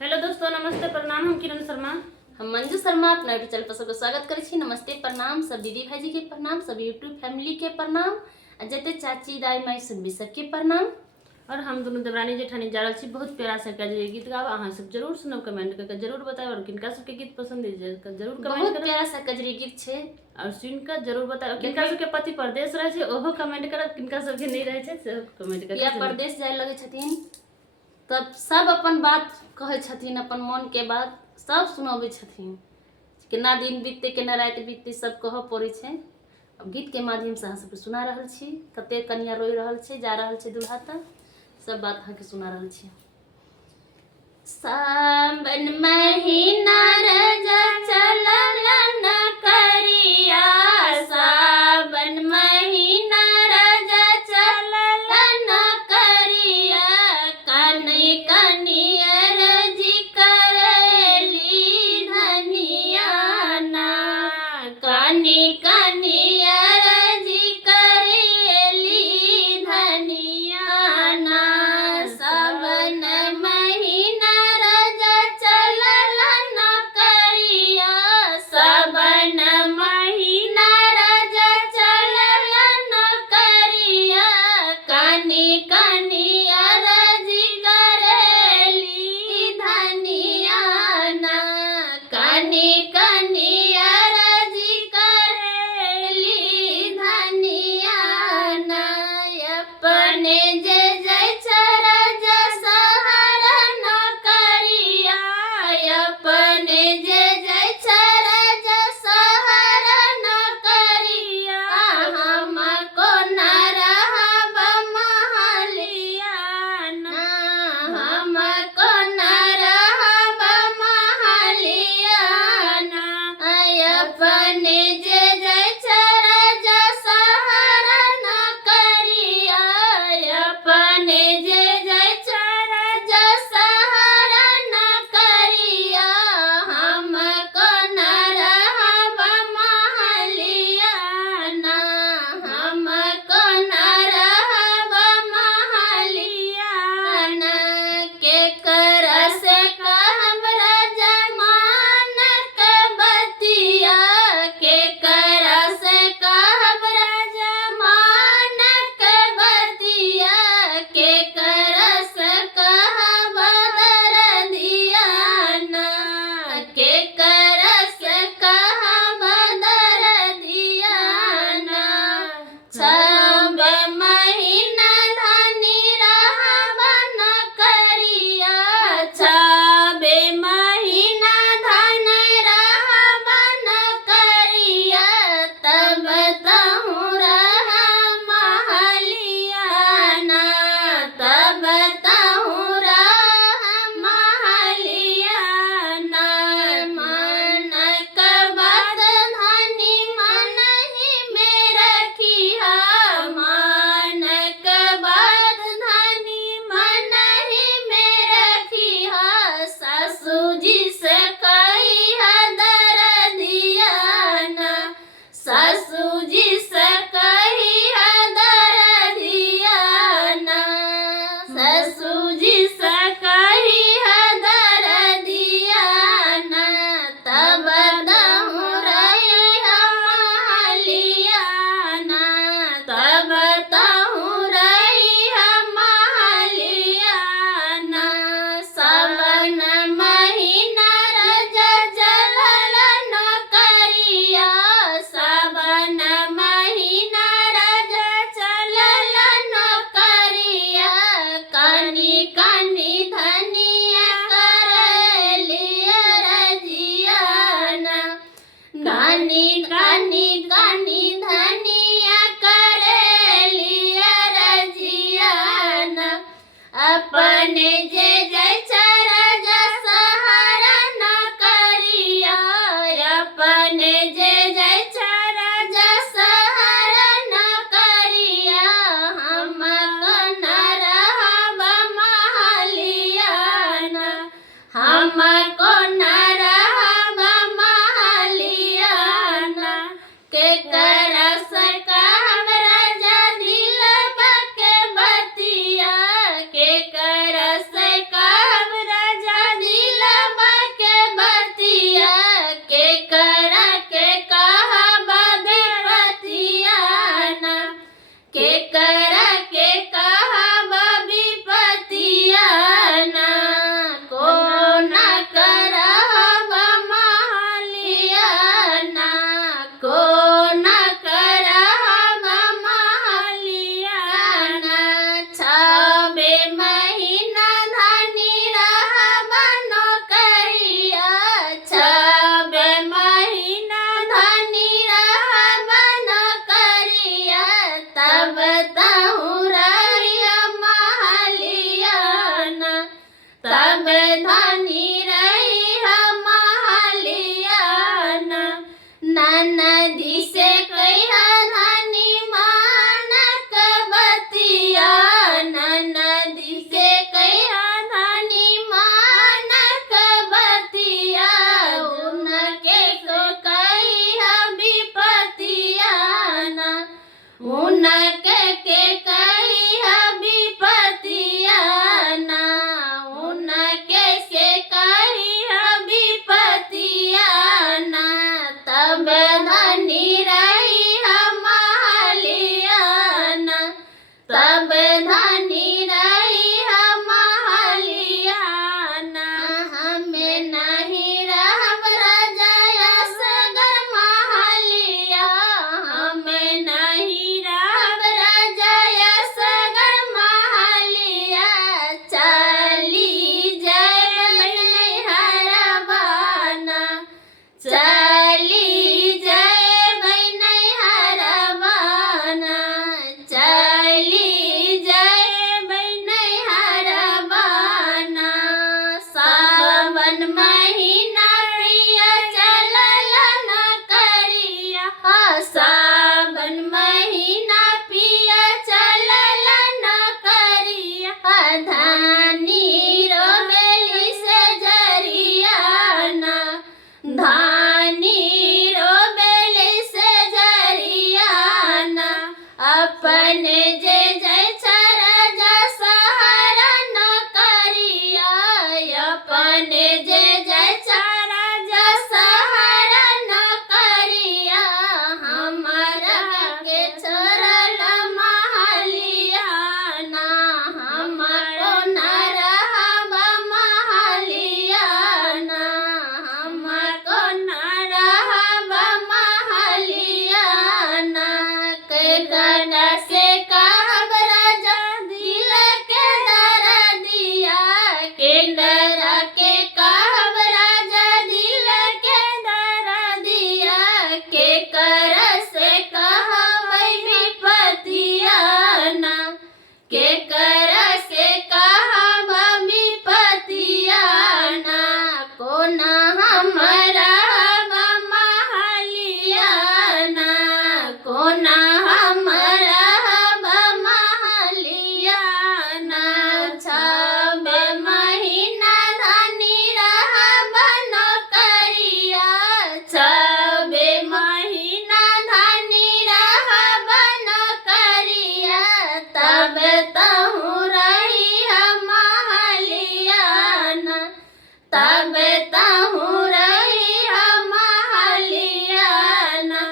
Hello दोस्तों, नमस्ते प्रणाम। हम किरण शर्मा, हम मंजू शर्मा अपना यूट्यूब चैनल पर सबको स्वागत करै छी। नमस्ते प्रणाम, सब दीदी भाईजी के प्रणाम, सब यूट्यूब फैमिली के प्रणाम, आ जते चाची दाई माई सभी सबके प्रणाम। और हम दोनों देवरानी जेठानी जा रहल छी बहुत प्यारा सा गीत गाब। अहाँ सब जरूर सुनब, कमेंट करके जरूर बताएब और किनका सबके गीत पसंद है जरूर कमेंट बहुत करब। प्यारा सा कजरी गीत छे और सुन के जरूर बताएब। किनका सबके पति परदेश रहे छे ओहो कमेंट करब, किनका सबके नहीं रहे छे से कमेंट करके या परदेश जाए लगे छथिन तब सब अपन बात कहे छथिन, अपन मन के बात सब सुनाबे छथिन। केना दिन बीतते केना रात बीतते सब कह पड़े छे। अब गीत के माध्यम से अहाँ सबके सुना रहल छी। कते कन्या रोई रहल छे, जा रहल छे दुल्हा तक, सब बात अहाँ के सुना रहल छी। सावन महीना रजा चलल न करिया, सावन महीना रजा चलल न करिया, कनी कनी अरजी करेली धनिया ना, कनी कनी अरजी करेली धनिया ना। सावन महीना रजा चलल न धनी रही हम महलियाना नदी से कहिया धनी मानक बतिया नदी से कहिया धनी मानक बतिया उनके को कहिया विपतिया उनके के कहिया विपतिया उनके से कहिया विपतिया तब धनी रही हम महलियाना तब धनी रही हम महलियाना हमें नहीं रहब राजा सगर महलिया हमें नहीं रहब राजा सगर महलिया चली जय हरबाना चली जय हरबाना चली जय हरबाना सावन महीना प्रिय चलल न करिया सावन महीना प्रिय चलल न करिया धानी रोबेली से जरियाना धानी रोबेली से जरियाना अपने जे जय राजा सहारा न करिया अपने जे जय राजा सहारा न करिया हमारा के चरल महलियाना हमको न रहब महलियाना हमको न रहब महलियाना के गना से कहब राजा दिल के दर्दिया के डरा के कहब राजा दिल के दर्दिया के कर से कहब विपतियाना के कर से कहब विपतियाना कोना हमरा महलियाना कोना हमरा महलियाना छबे महीना धनी रहब नौकरिया छबे महीना धनी रहब नौकरिया तब तहु रही हम महलियाना तब तहु रही हम महलियाना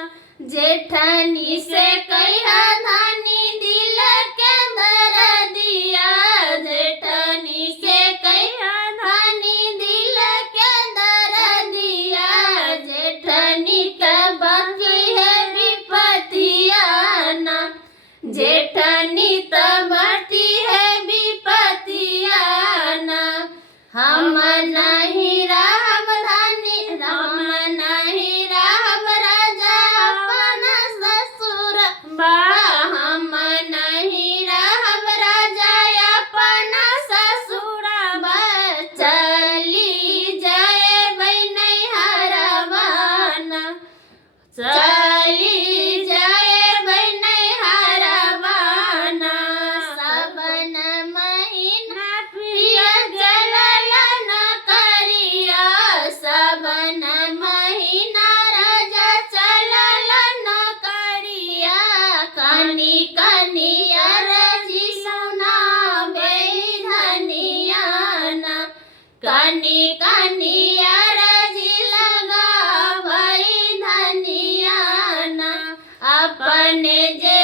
जेठनी से कहिया धनी दिल के दर्दिया जेठनी से कहिया धनी दिल के दर्दिया जेठनी तब है विपतियाना जेठनी तब है विपतियाना हम नहीं रहब धनी हम नहीं रहब राजा अपन ससुर हम नहीं रहब राजा अपन ससुर चली जय हरबाना चली जय हरबाना सबन महीना प्रिय जलल न करिया सबन महीना राजा चलल न करिया कनी कनिया रजी सुनाबे धनियाना कनी कनिया रजी लगाबै धनियाना अपने जे